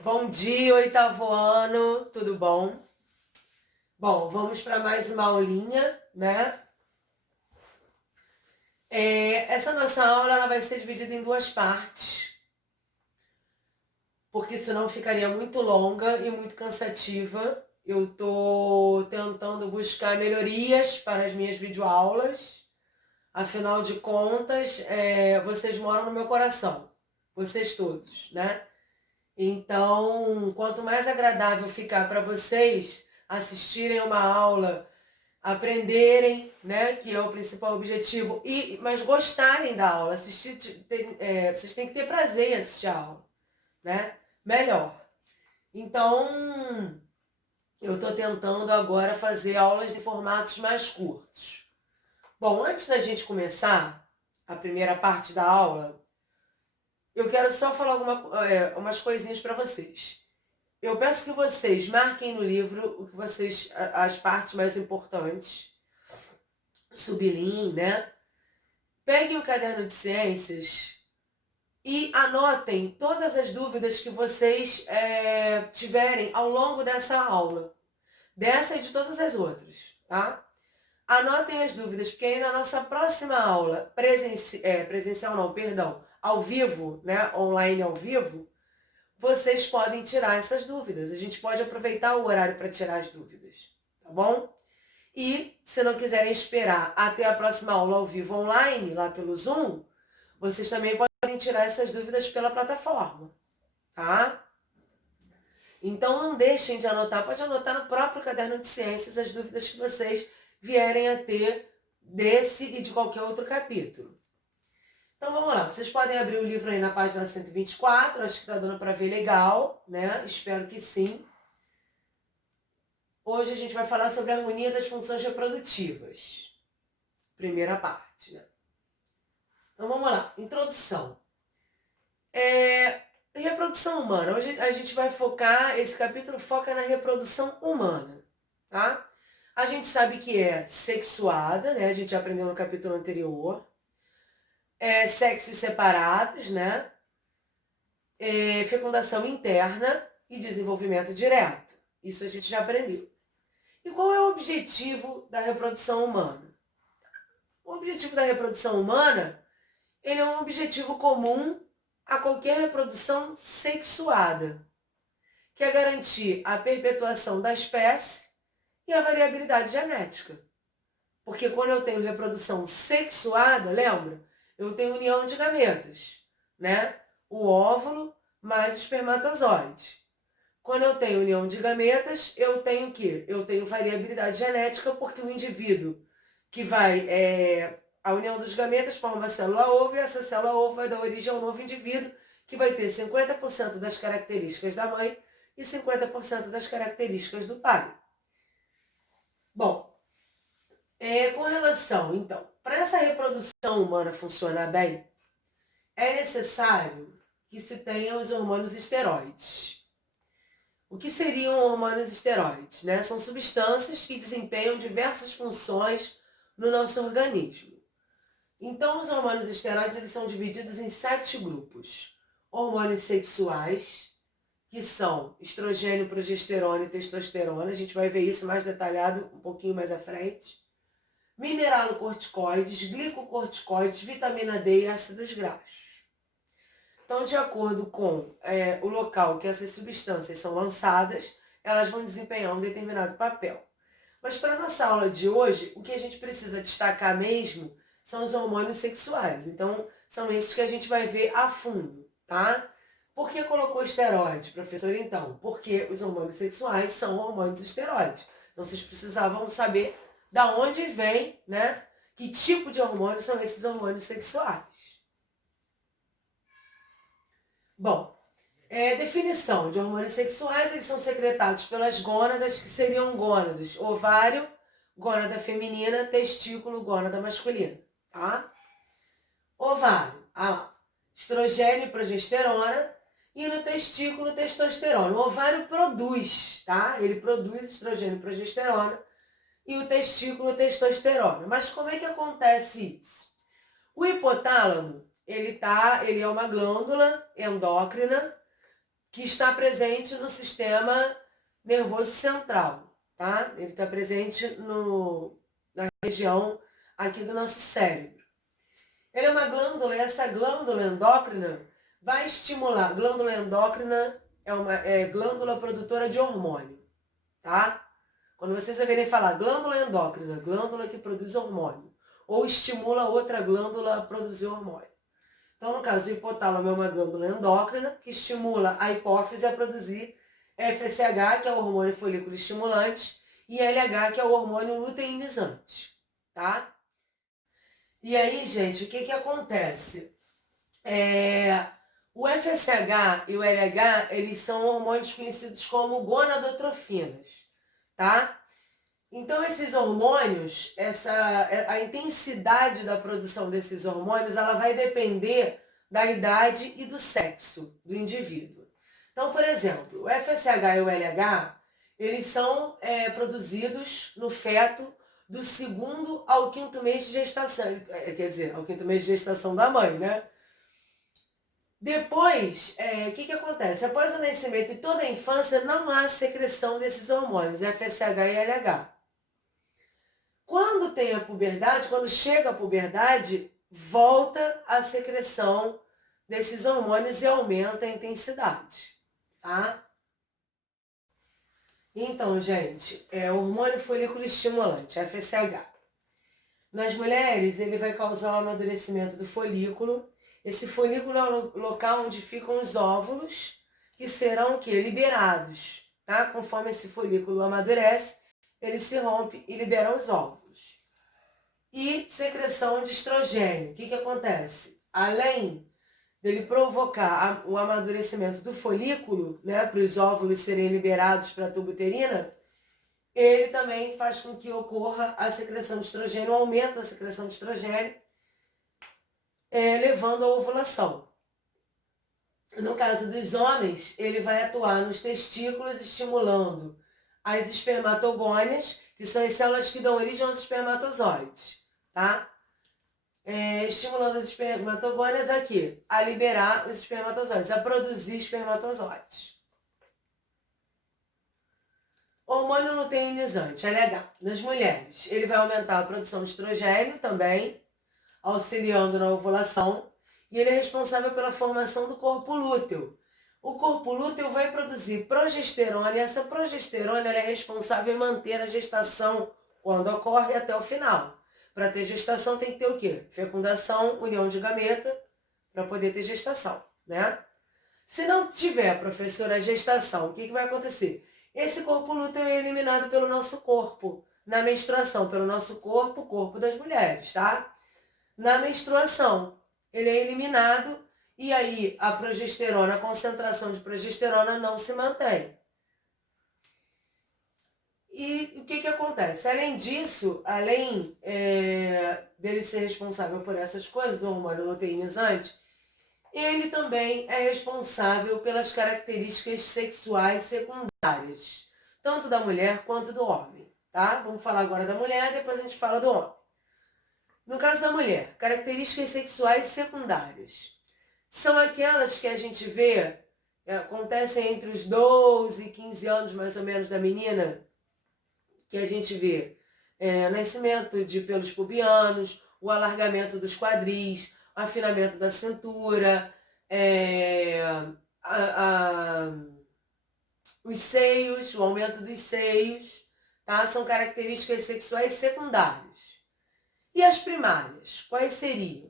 Bom dia, oitavo ano, tudo bom? Bom, vamos para mais uma aulinha, né? Essa nossa aula ela vai ser dividida em duas partes, porque senão ficaria muito longa e muito cansativa. Eu estou tentando buscar melhorias para as minhas videoaulas, afinal de contas, vocês moram no meu coração, vocês todos, né? Então, quanto mais agradável ficar para vocês assistirem uma aula, aprenderem, né, que é o principal objetivo, mas gostarem da aula, assistir, vocês têm que ter prazer em assistir a aula, né? Melhor. Então, eu estou tentando agora fazer aulas em formatos mais curtos. Bom, antes da gente começar a primeira parte da aula, eu quero só falar umas coisinhas para vocês. Eu peço que vocês marquem no livro o que as partes mais importantes, sublinhem, né? Peguem o caderno de ciências e anotem todas as dúvidas que vocês tiverem ao longo dessa aula, dessa e de todas as outras, tá? Anotem as dúvidas, porque aí na nossa próxima aula, presencial não, perdão, ao vivo, né, online ao vivo, vocês podem tirar essas dúvidas. A gente pode aproveitar o horário para tirar as dúvidas, tá bom? E se não quiserem esperar até a próxima aula ao vivo online, lá pelo Zoom, vocês também podem tirar essas dúvidas pela plataforma, tá? Então não deixem de anotar, pode anotar no próprio caderno de ciências as dúvidas que vocês vierem a ter desse e de qualquer outro capítulo. Então vamos lá, vocês podem abrir o livro aí na página 124, acho que está dando para ver legal, né? Espero que sim. Hoje a gente vai falar sobre a harmonia das funções reprodutivas. Primeira parte, né? Então vamos lá, introdução. Reprodução humana. Hoje a gente vai focar, esse capítulo foca na reprodução humana, tá? A gente sabe que é sexuada, né? A gente já aprendeu no capítulo anterior. Sexos separados, né? Fecundação interna e desenvolvimento direto. Isso a gente já aprendeu. E qual é o objetivo da reprodução humana? O objetivo da reprodução humana, ele é um objetivo comum a qualquer reprodução sexuada, que é garantir a perpetuação da espécie e a variabilidade genética. Porque quando eu tenho reprodução sexuada, lembra? Eu tenho união de gametas, né? O óvulo mais o espermatozoide. Quando eu tenho união de gametas, eu tenho o quê? Eu tenho variabilidade genética, porque o indivíduo que vai... a união dos gametas forma uma célula-ovo, e essa célula-ovo vai dar origem a um novo indivíduo, que vai ter 50% das características da mãe e 50% das características do pai. Bom, com relação, então, para essa reprodução humana funcionar bem, é necessário que se tenham os hormônios esteroides. O que seriam hormônios esteroides? Né? São substâncias que desempenham diversas funções no nosso organismo. Então, os hormônios esteroides eles são divididos em 7 grupos. Hormônios sexuais, que são estrogênio, progesterona e testosterona. A gente vai ver isso mais detalhado um pouquinho mais à frente. Mineralocorticoides, glicocorticoides, vitamina D e ácidos graxos. Então, de acordo com o local que essas substâncias são lançadas, elas vão desempenhar um determinado papel. Mas para a nossa aula de hoje, o que a gente precisa destacar mesmo são os hormônios sexuais. Então, são esses que a gente vai ver a fundo, tá? Por que colocou esteroide, professor, então? Porque os hormônios sexuais são hormônios esteroides. Então, vocês precisavam saber da onde vem, né? Que tipo de hormônio são esses hormônios sexuais. Bom, definição de hormônios sexuais, eles são secretados pelas gônadas, que seriam gônadas, ovário, gônada feminina, testículo, gônada masculina, tá? Ovário, estrogênio e progesterona, e no testículo, testosterona. O ovário produz, tá? Ele produz estrogênio e progesterona, e o testículo, testosterona. Mas como é que acontece isso? O hipotálamo, ele é uma glândula endócrina que está presente no sistema nervoso central, tá? Ele está presente na região aqui do nosso cérebro. Ele é uma glândula, e essa glândula endócrina vai estimular. Glândula endócrina é glândula produtora de hormônio, tá? Quando vocês ouvirem falar glândula endócrina, glândula que produz hormônio, ou estimula outra glândula a produzir hormônio. Então, no caso, o hipotálamo é uma glândula endócrina que estimula a hipófise a produzir FSH, que é o hormônio folículo estimulante, e LH, que é o hormônio luteinizante, tá? E aí, gente, o que acontece? O FSH e o LH, eles são hormônios conhecidos como gonadotrofinas, tá? Então, esses hormônios, a intensidade da produção desses hormônios, ela vai depender da idade e do sexo do indivíduo. Então, por exemplo, o FSH e o LH, eles são produzidos no feto do 2º ao 5º mês de gestação, quer dizer, ao 5º mês de gestação da mãe, né? Depois, o que acontece? Após o nascimento e toda a infância, não há secreção desses hormônios, FSH e LH. Quando tem a puberdade, quando chega a puberdade, volta a secreção desses hormônios e aumenta a intensidade, tá? Então, gente, o hormônio folículo estimulante, FSH. Nas mulheres, ele vai causar o amadurecimento do folículo. Esse folículo é o local onde ficam os óvulos, que serão o quê? Liberados, tá? Conforme esse folículo amadurece, ele se rompe e libera os óvulos. E secreção de estrogênio. O que acontece? Além dele provocar o amadurecimento do folículo, né, para os óvulos serem liberados para a tuba uterina, ele também faz com que ocorra a secreção de estrogênio, aumenta a secreção de estrogênio, levando à ovulação. No caso dos homens, ele vai atuar nos testículos, estimulando as espermatogônias, que são as células que dão origem aos espermatozoides, tá? Estimulando as espermatogônias aqui, a liberar os espermatozoides, a produzir espermatozoides. Hormônio luteinizante, LH, nas mulheres, ele vai aumentar a produção de estrogênio também, auxiliando na ovulação, e ele é responsável pela formação do corpo lúteo. O corpo lúteo vai produzir progesterona, e essa progesterona ela é responsável em manter a gestação quando ocorre até o final. Para ter gestação tem que ter o quê? Fecundação, união de gameta, para poder ter gestação, né? Se não tiver, professora, a gestação, o que vai acontecer? Esse corpo lúteo é eliminado pelo nosso corpo, na menstruação, pelo nosso corpo, o corpo das mulheres, tá? Na menstruação, ele é eliminado e aí a progesterona, a concentração de progesterona não se mantém. E o que acontece? Além disso, além dele ser responsável por essas coisas, o hormônio luteinizante, ele também é responsável pelas características sexuais secundárias, tanto da mulher quanto do homem, tá? Vamos falar agora da mulher, depois a gente fala do homem. No caso da mulher, características sexuais secundárias são aquelas que a gente vê, acontecem entre os 12 e 15 anos mais ou menos da menina, que a gente vê nascimento de pelos pubianos, o alargamento dos quadris, o afinamento da cintura, os seios, o aumento dos seios, tá? São características sexuais secundárias. E as primárias, quais seriam?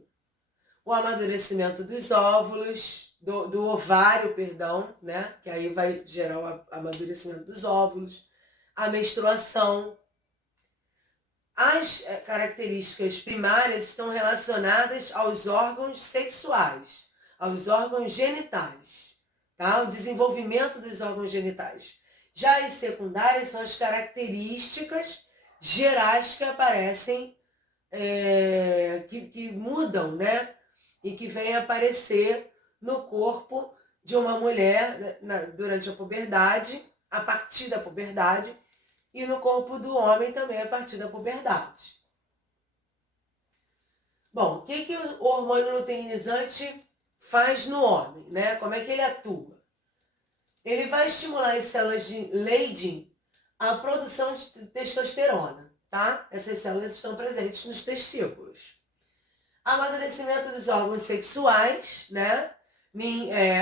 O amadurecimento dos óvulos, do ovário, perdão, né? Que aí vai gerar o amadurecimento dos óvulos, a menstruação. As características primárias estão relacionadas aos órgãos sexuais, aos órgãos genitais, tá? O desenvolvimento dos órgãos genitais. Já as secundárias são as características gerais que aparecem, que mudam, né? E que vêm aparecer no corpo de uma mulher durante a puberdade, a partir da puberdade, e no corpo do homem também a partir da puberdade. Bom, o que o hormônio luteinizante faz no homem, né? Como é que ele atua? Ele vai estimular as células de Leydig a produção de testosterona, tá? Essas células estão presentes nos testículos. Amadurecimento dos órgãos sexuais, né?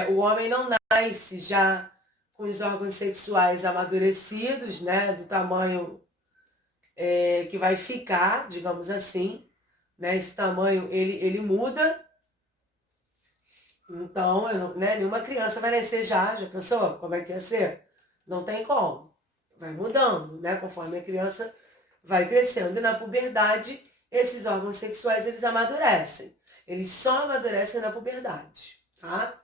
O homem não nasce já com os órgãos sexuais amadurecidos, né? Do tamanho que vai ficar, digamos assim, né? Esse tamanho, ele muda. Então, nenhuma criança vai nascer já pensou como é que ia ser? Não tem como. Vai mudando, né? Conforme a criança vai crescendo. E na puberdade, esses órgãos sexuais, eles amadurecem. Eles só amadurecem na puberdade, tá?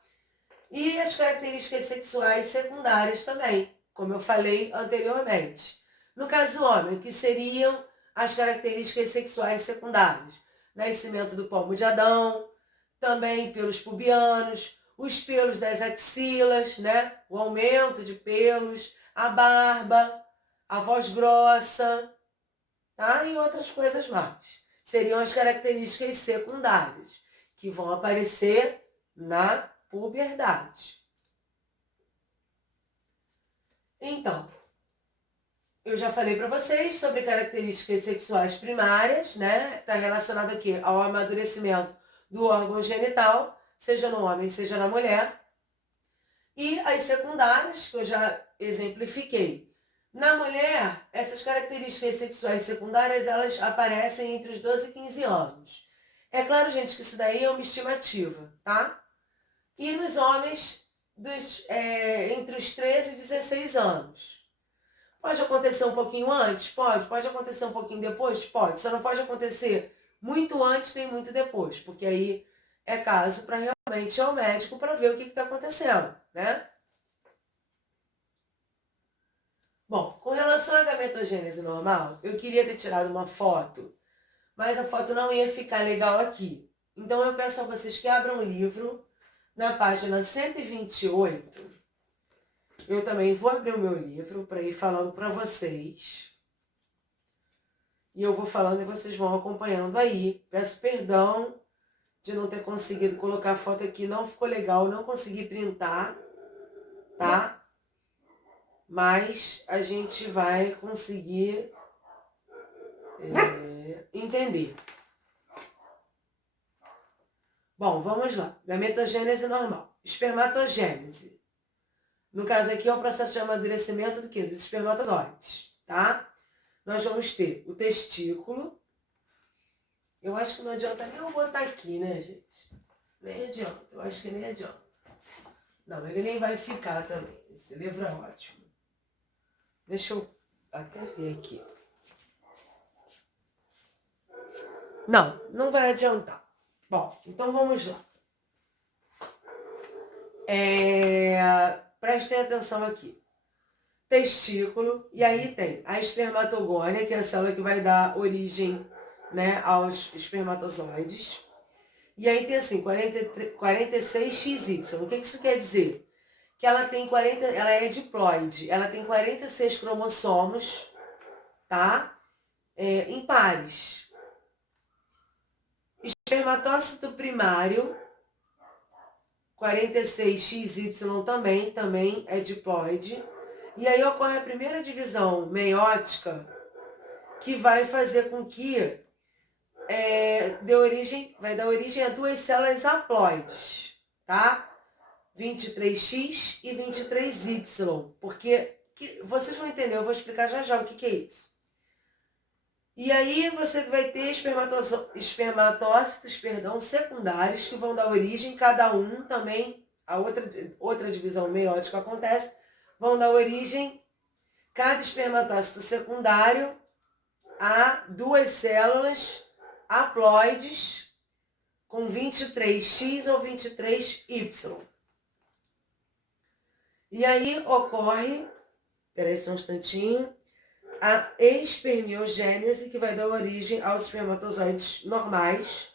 E as características sexuais secundárias também, como eu falei anteriormente. No caso do homem, o que seriam as características sexuais secundárias? Nascimento do palmo de Adão, também pelos pubianos, os pelos das axilas, né? O aumento de pelos, a barba, a voz grossa, tá? E outras coisas mais. Seriam as características secundárias, que vão aparecer na puberdade. Então, eu já falei para vocês sobre características sexuais primárias, né? Está relacionado aqui ao amadurecimento do órgão genital, seja no homem, seja na mulher. E as secundárias, que eu já exemplifiquei. Na mulher, essas características sexuais secundárias, elas aparecem entre os 12 e 15 anos. É claro, gente, que isso daí é uma estimativa, tá? E nos homens, entre os 13 e 16 anos. Pode acontecer um pouquinho antes? Pode. Pode acontecer um pouquinho depois? Pode. Só não pode acontecer muito antes nem muito depois, porque aí é caso para realmente ir ao médico para ver o que está acontecendo, né? Bom, com relação à gametogênese normal, eu queria ter tirado uma foto, mas a foto não ia ficar legal aqui. Então eu peço a vocês que abram o livro na página 128. Eu também vou abrir o meu livro para ir falando para vocês. E eu vou falando e vocês vão acompanhando aí. Peço perdão de não ter conseguido colocar a foto aqui. Não ficou legal, não consegui printar, tá? Mas a gente vai conseguir entender. Bom, vamos lá. Gametogênese normal. Espermatogênese. No caso aqui é o processo de amadurecimento do quê? Dos espermatozoides, tá? Nós vamos ter o testículo. Eu acho que não adianta nem eu botar aqui, né, gente? Nem adianta. Eu acho que nem adianta. Não, ele nem vai ficar também. Esse livro é ótimo. Deixa eu até ver aqui. Não, não vai adiantar. Bom, então vamos lá. Prestem atenção aqui. Testículo, e aí tem a espermatogônia, que é a célula que vai dar origem, né, aos espermatozoides. E aí tem assim, 46XY. O que isso quer dizer? Que ela é diploide, ela tem 46 cromossomos, tá? Em pares. Espermatócito primário, 46XY também é diploide. E aí ocorre a primeira divisão meiótica, que vai fazer com que vai dar origem a duas células haploides, tá? 23X e 23Y. Porque vocês vão entender, eu vou explicar já o que é isso. E aí você vai ter espermatócitos secundários que vão dar origem, cada um também, a outra divisão meiótica acontece, vão dar origem, cada espermatócito secundário, a duas células haploides com 23X ou 23Y. E aí ocorre, peraí só um instantinho, a espermiogênese, que vai dar origem aos espermatozoides normais,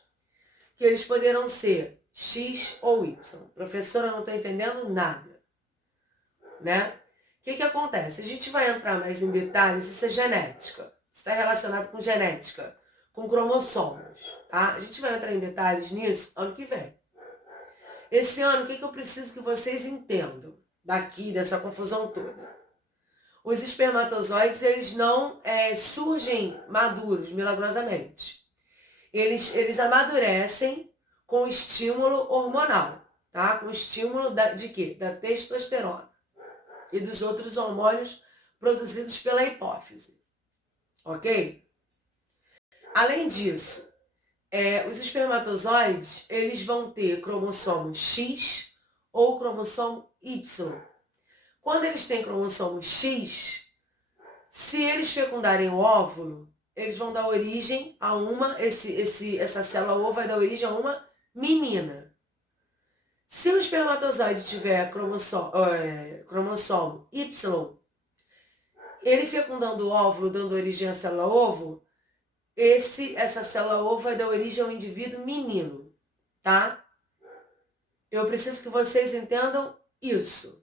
que eles poderão ser X ou Y. Professora, não estou entendendo nada, né? O que acontece? A gente vai entrar mais em detalhes, isso é genética. Isso está relacionado com genética, com cromossomos, tá? A gente vai entrar em detalhes nisso ano que vem. Esse ano, o que eu preciso que vocês entendam? daqui, dessa confusão toda. Os espermatozoides, eles não surgem maduros, milagrosamente. Eles amadurecem com estímulo hormonal, tá? Com estímulo de quê? Da testosterona e dos outros hormônios produzidos pela hipófise, ok? Além disso, os espermatozoides, eles vão ter cromossomo X ou cromossomo Y. Quando eles têm cromossomo X, se eles fecundarem o óvulo, eles vão dar origem a essa célula ovo vai dar origem a uma menina. Se o espermatozoide tiver cromossomo Y, ele fecundando o óvulo, dando origem à célula ovo, essa célula ovo vai dar origem a um indivíduo menino, tá? Eu preciso que vocês entendam isso.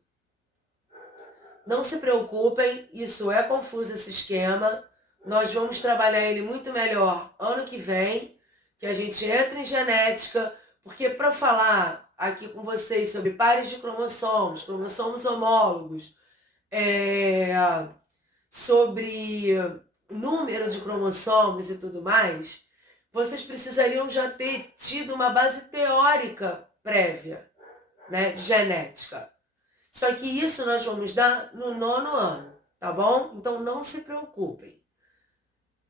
Não se preocupem, isso é confuso esse esquema. Nós vamos trabalhar ele muito melhor ano que vem, que a gente entra em genética, porque para falar aqui com vocês sobre pares de cromossomos, cromossomos homólogos, sobre número de cromossomos e tudo mais, vocês precisariam já ter tido uma base teórica prévia, né, de genética. Só que isso nós vamos dar no 9º ano, tá bom? Então não se preocupem.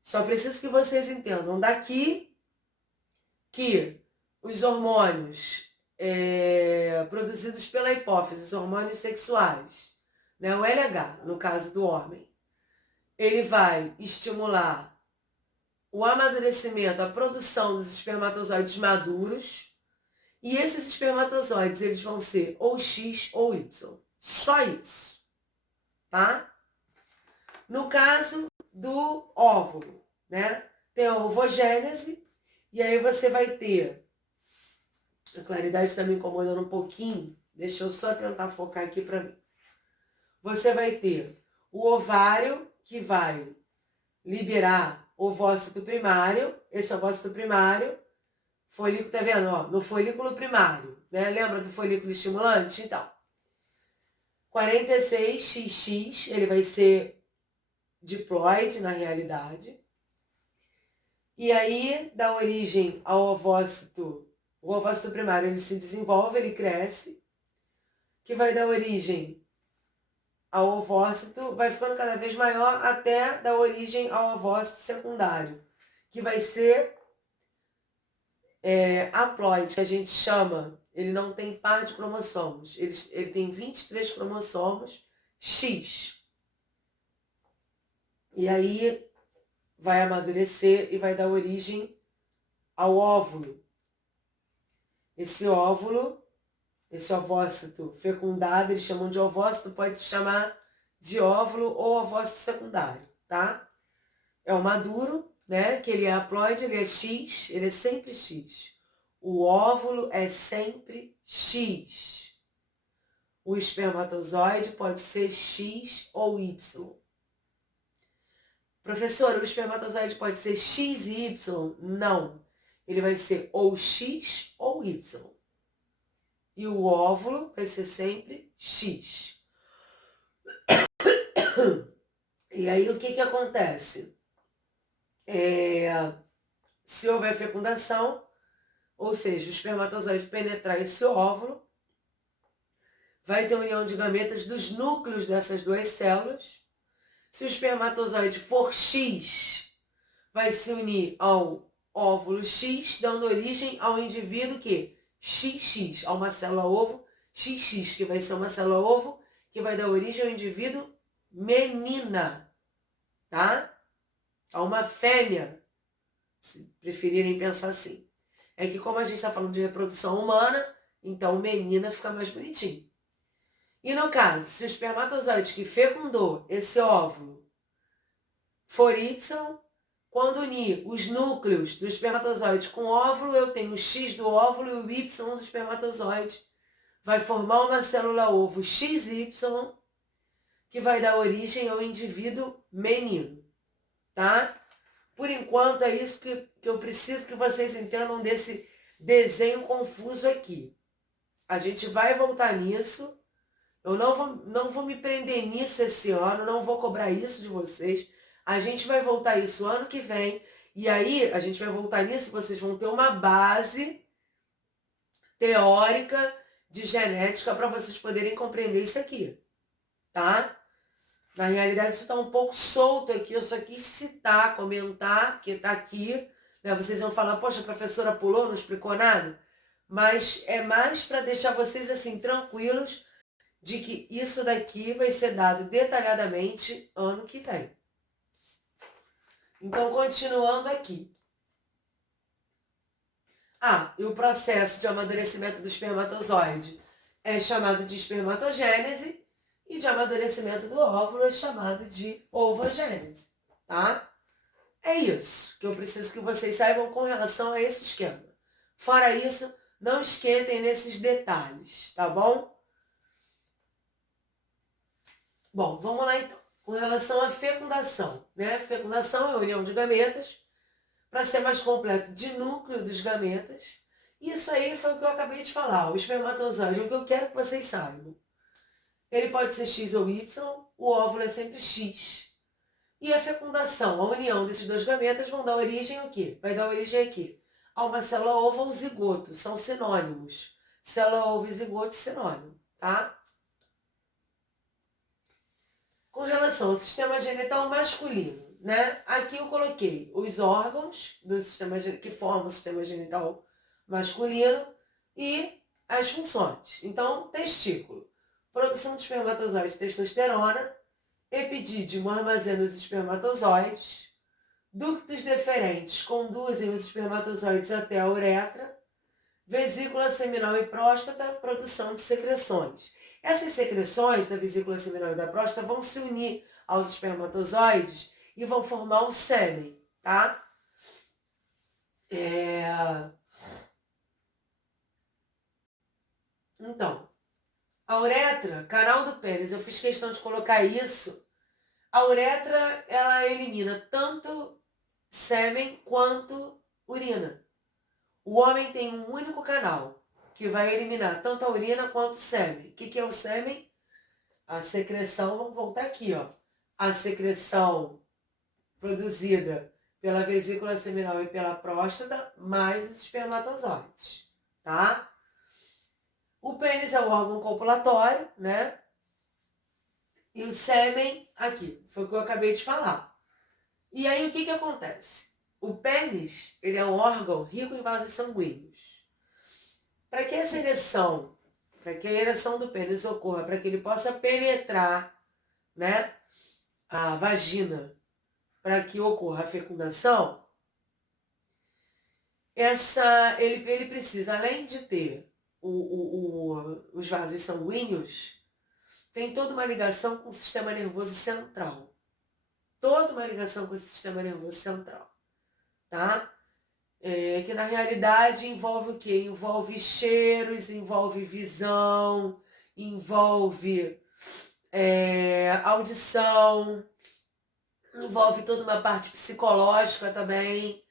Só preciso que vocês entendam daqui que os hormônios produzidos pela hipófise, os hormônios sexuais, né, o LH, no caso do homem, ele vai estimular o amadurecimento, a produção dos espermatozoides maduros. E esses espermatozoides, eles vão ser ou X ou Y. Só isso. Tá? No caso do óvulo, né? Tem a ovogênese. E aí você vai ter... A claridade está me incomodando um pouquinho. Deixa eu só tentar focar aqui para mim. Você vai ter o ovário, que vai liberar ovócito primário. Esse ovócito primário... Folículo, tá vendo? Ó, no folículo primário, né? Lembra do folículo estimulante? Então, 46XX, ele vai ser diploide na realidade. E aí dá origem ao ovócito. O ovócito primário, ele se desenvolve, ele cresce, que vai dar origem ao ovócito, vai ficando cada vez maior até dar origem ao ovócito secundário, que vai ser haploide, que a gente chama, ele não tem par de cromossomos, ele tem 23 cromossomos X. E aí vai amadurecer e vai dar origem ao óvulo. Esse óvulo, esse ovócito fecundado, eles chamam de ovócito, pode chamar de óvulo ou ovócito secundário, tá? É o maduro, né? Que ele é haploide, ele é X, ele é sempre X. O óvulo é sempre X. O espermatozoide pode ser X ou Y. Professora, o espermatozoide pode ser X e Y? Não. Ele vai ser ou X ou Y. E o óvulo vai ser sempre X. E aí o que acontece? Se houver fecundação, ou seja, o espermatozoide penetrar esse óvulo, vai ter união de gametas dos núcleos dessas duas células. Se o espermatozoide for X, vai se unir ao óvulo X, dando origem ao indivíduo que XX, a uma célula ovo XX, que vai ser uma célula ovo, que vai dar origem ao indivíduo menina, tá? A uma fêmea, se preferirem pensar assim. É que como a gente está falando de reprodução humana, então menina fica mais bonitinho. E no caso, se o espermatozoide que fecundou esse óvulo for Y, quando unir os núcleos do espermatozoide com o óvulo, eu tenho o X do óvulo e o Y do espermatozoide. Vai formar uma célula ovo XY, que vai dar origem ao indivíduo menino, tá? Por enquanto, é isso que eu preciso que vocês entendam desse desenho confuso aqui. A gente vai voltar nisso Eu não vou me prender nisso esse ano, não vou cobrar isso de vocês. A gente vai voltar isso ano que vem. E aí, a gente vai voltar nisso, vocês vão ter uma base teórica de genética para vocês poderem compreender isso aqui, tá? Na realidade, isso está um pouco solto aqui, eu só quis citar, comentar, que está aqui, né? Vocês vão falar, poxa, a professora pulou, não explicou nada. Mas é mais para deixar vocês assim tranquilos de que isso daqui vai ser dado detalhadamente ano que vem. Então, continuando aqui. E o processo de amadurecimento do espermatozoide é chamado de espermatogênese e de amadurecimento do óvulo é chamado de ovogênese, tá? É isso que eu preciso que vocês saibam com relação a esse esquema. Fora isso, não esquentem nesses detalhes, tá bom? Bom, vamos lá então. Com relação à fecundação, né? Fecundação é a união de gametas, para ser mais completo, de núcleo dos gametas. Isso aí foi o que eu acabei de falar, o espermatozoide, o que eu quero que vocês saibam. Ele pode ser X ou Y, o óvulo é sempre X. E a fecundação, a união desses dois gametas vão dar origem ao quê? Vai dar origem aqui a uma célula ovo ou zigoto, são sinônimos. Célula ovo e zigoto, sinônimo, tá? Com relação ao sistema genital masculino, né? Aqui eu coloquei os órgãos do sistema que formam o sistema genital masculino e as funções. Então, testículo, produção de espermatozoide e testosterona, epidídimo armazena os espermatozoides, ductos deferentes conduzem os espermatozoides até a uretra, vesícula seminal e próstata, produção de secreções. Essas secreções da vesícula seminal e da próstata vão se unir aos espermatozoides e vão formar o sêmen, tá? Então, a uretra, canal do pênis, eu fiz questão de colocar isso. A uretra, ela elimina tanto sêmen quanto urina. O homem tem um único canal, que vai eliminar tanto a urina quanto o sêmen. O que é o sêmen? A secreção, vamos voltar aqui, ó. A secreção produzida pela vesícula seminal e pela próstata, mais os espermatozoides, tá? O pênis é o órgão copulatório, né? E o sêmen, aqui, foi o que eu acabei de falar. E aí, o que acontece? O pênis, ele é um órgão rico em vasos sanguíneos. Para que essa ereção, para que a ereção do pênis ocorra, para que ele possa penetrar, né, a vagina, para que ocorra a fecundação, ele precisa, além de ter os vasos sanguíneos, tem toda uma ligação com o sistema nervoso central. Toda uma ligação com o sistema nervoso central, tá? Que na realidade envolve o quê? Envolve cheiros, envolve visão, envolve audição, envolve toda uma parte psicológica também,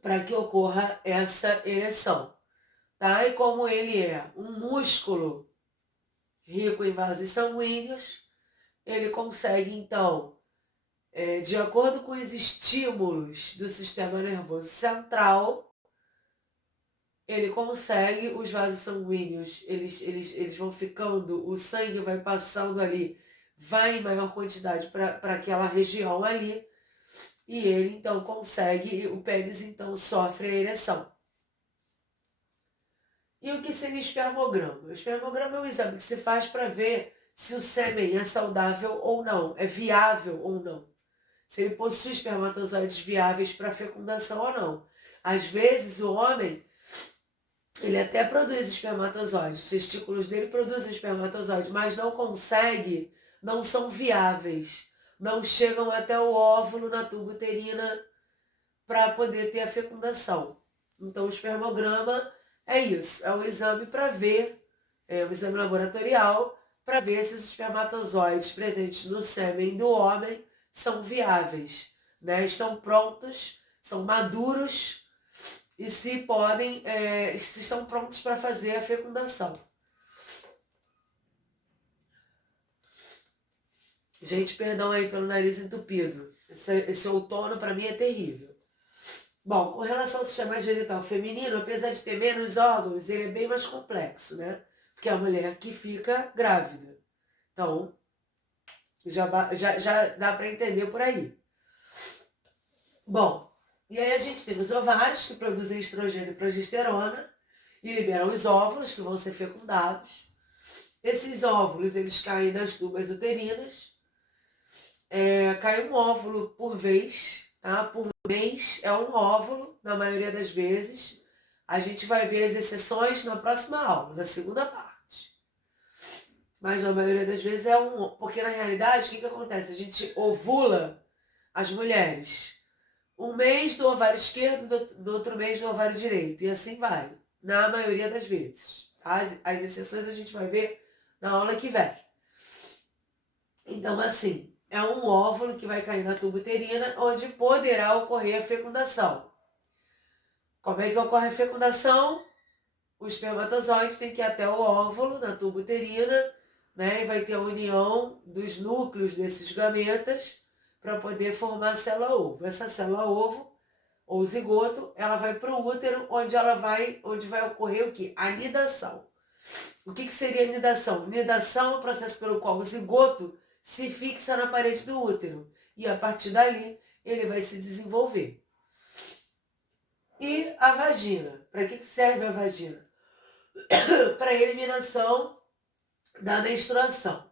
para que ocorra essa ereção, tá? E como ele é um músculo rico em vasos sanguíneos, ele consegue, então, de acordo com os estímulos do sistema nervoso central, ele consegue, os vasos sanguíneos, eles vão ficando, o sangue vai passando ali, vai em maior quantidade para aquela região ali, e ele então consegue, o pênis então sofre a ereção. E o que seria espermograma? O espermograma é um exame que se faz para ver se o sêmen é saudável ou não, é viável ou não. Se ele possui espermatozoides viáveis para fecundação ou não. Às vezes o homem, ele até produz espermatozoides, os testículos dele produzem espermatozoides, mas não consegue, não são viáveis, não chegam até o óvulo na tuba uterina para poder ter a fecundação. Então o espermograma é isso, é um exame para ver, é um exame laboratorial para ver se os espermatozoides presentes no sêmen do homem são viáveis, né? Estão prontos, são maduros e se estão prontos para fazer a fecundação. Gente, perdão aí pelo nariz entupido. Esse outono para mim é terrível. Bom, com relação ao sistema genital feminino, apesar de ter menos órgãos, ele é bem mais complexo, né? Porque é a mulher que fica grávida. Então, já dá para entender por aí. Bom, e aí a gente tem os ovários, que produzem estrogênio e progesterona, e liberam os óvulos, que vão ser fecundados. Esses óvulos, eles caem nas tubas uterinas. Cai um óvulo por vez, tá? Por mês é um óvulo, na maioria das vezes. A gente vai ver as exceções na próxima aula, na segunda parte. Mas na maioria das vezes é um... Porque na realidade, o que acontece? A gente ovula as mulheres. Um mês do ovário esquerdo, do outro mês do ovário direito. E assim vai, na maioria das vezes. Tá? As exceções a gente vai ver na aula que vem. Então, assim, é um óvulo que vai cair na tuba uterina, onde poderá ocorrer a fecundação. Como é que ocorre a fecundação? O espermatozoide tem que ir até o óvulo, na tuba uterina, né? E vai ter a união dos núcleos desses gametas para poder formar a célula-ovo. Essa célula-ovo, ou zigoto, ela vai para o útero, onde vai ocorrer o quê? A nidação. O que seria a nidação? Nidação é o processo pelo qual o zigoto se fixa na parede do útero. E a partir dali, ele vai se desenvolver. E a vagina? Para que serve a vagina? Para a eliminação da menstruação.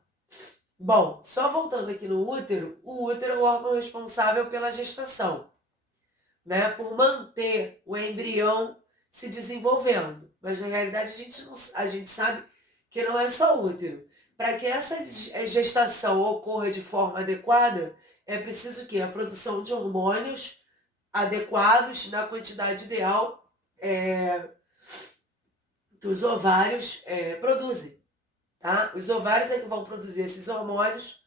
Bom, só voltando aqui no útero, o útero é o órgão responsável pela gestação, né? Por manter o embrião se desenvolvendo. Mas na realidade a gente sabe que não é só o útero. Para que essa gestação ocorra de forma adequada, é preciso o quê? A produção de hormônios adequados na quantidade ideal que os ovários produzem. Tá? Os ovários é que vão produzir esses hormônios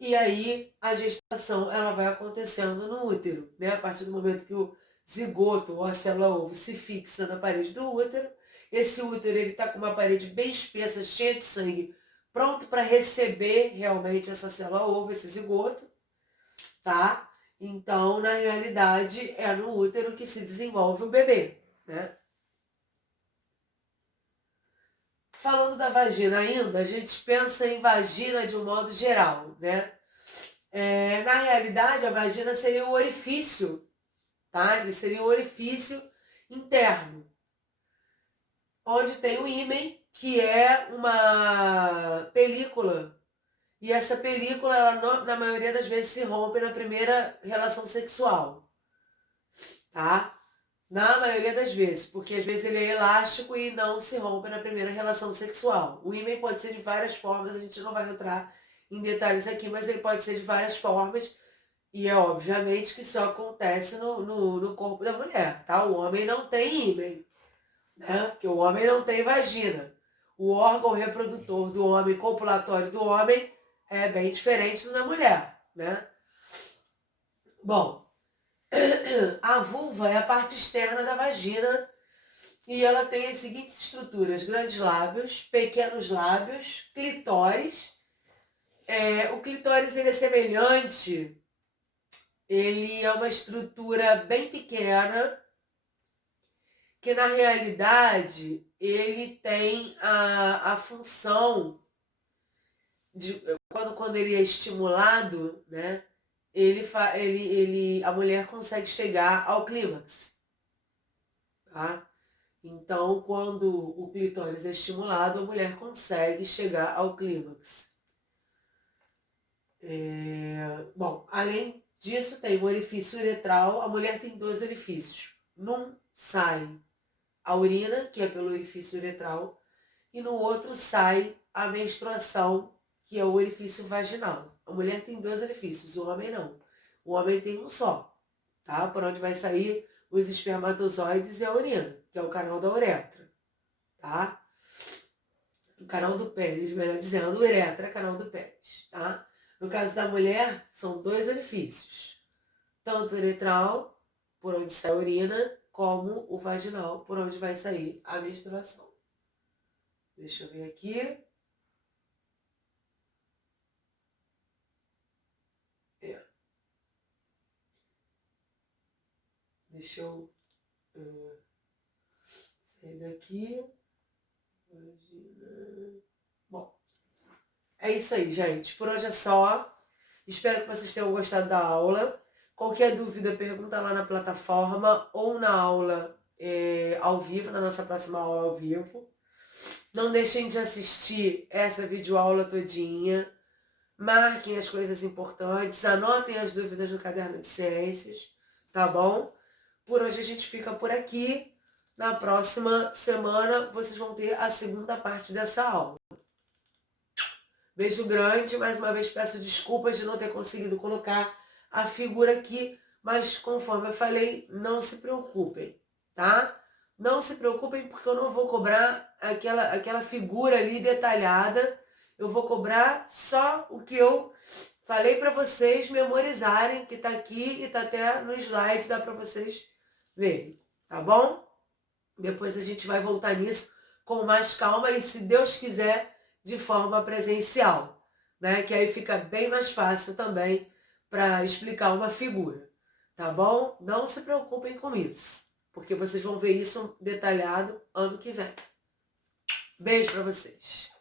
e aí a gestação ela vai acontecendo no útero, né? A partir do momento que o zigoto ou a célula-ovo se fixa na parede do útero, esse útero ele está com uma parede bem espessa, cheia de sangue, pronto para receber realmente essa célula-ovo, esse zigoto, tá? Então, na realidade, é no útero que se desenvolve o bebê, né? Falando da vagina ainda, a gente pensa em vagina de um modo geral, né? Na realidade, a vagina seria o orifício, tá? Ele seria o orifício interno, onde tem o ímen, que é uma película. E essa película, ela, na maioria das vezes, se rompe na primeira relação sexual, tá? Na maioria das vezes, porque às vezes ele é elástico e não se rompe na primeira relação sexual. O ímen pode ser de várias formas, a gente não vai entrar em detalhes aqui, mas ele pode ser de várias formas. E é obviamente que só acontece no corpo da mulher, tá? O homem não tem ímen, né? Porque o homem não tem vagina. O órgão reprodutor do homem, copulatório do homem, é bem diferente do da mulher, né? Bom, a vulva é a parte externa da vagina e ela tem as seguintes estruturas: grandes lábios, pequenos lábios, clitóris. O clitóris ele é semelhante, ele é uma estrutura bem pequena, que na realidade ele tem a função de, quando ele é estimulado, né? A mulher consegue chegar ao clímax, tá? Então, quando o clitóris é estimulado, a mulher consegue chegar ao clímax. Bom, além disso, tem o orifício uretral. A mulher tem 2 orifícios. Num sai a urina, que é pelo orifício uretral, e no outro sai a menstruação, que é o orifício vaginal. A mulher tem 2 orifícios, o homem não. O homem tem um só, tá? Por onde vai sair os espermatozoides e a urina, que é o canal da uretra, tá? O canal do pênis, melhor dizendo, uretra é canal do pênis, tá? No caso da mulher, são 2 orifícios. Tanto o uretral, por onde sai a urina, como o vaginal, por onde vai sair a menstruação. Deixa eu ver aqui. Deixa eu sair daqui. Bom, é isso aí, gente. Por hoje é só. Espero que vocês tenham gostado da aula. Qualquer dúvida, pergunta lá na plataforma ou na aula ao vivo, na nossa próxima aula ao vivo. Não deixem de assistir essa videoaula todinha. Marquem as coisas importantes, anotem as dúvidas no caderno de ciências, tá bom? Por hoje a gente fica por aqui. Na próxima semana vocês vão ter a segunda parte dessa aula. Beijo grande, mais uma vez peço desculpas de não ter conseguido colocar a figura aqui, mas conforme eu falei, não se preocupem, tá? Não se preocupem porque eu não vou cobrar aquela figura ali detalhada, eu vou cobrar só o que eu falei para vocês memorizarem, que tá aqui e tá até no slide, dá para vocês verem, tá bom? Depois a gente vai voltar nisso com mais calma e, se Deus quiser, de forma presencial, né? Que aí fica bem mais fácil também para explicar uma figura, tá bom? Não se preocupem com isso, porque vocês vão ver isso detalhado ano que vem. Beijo para vocês.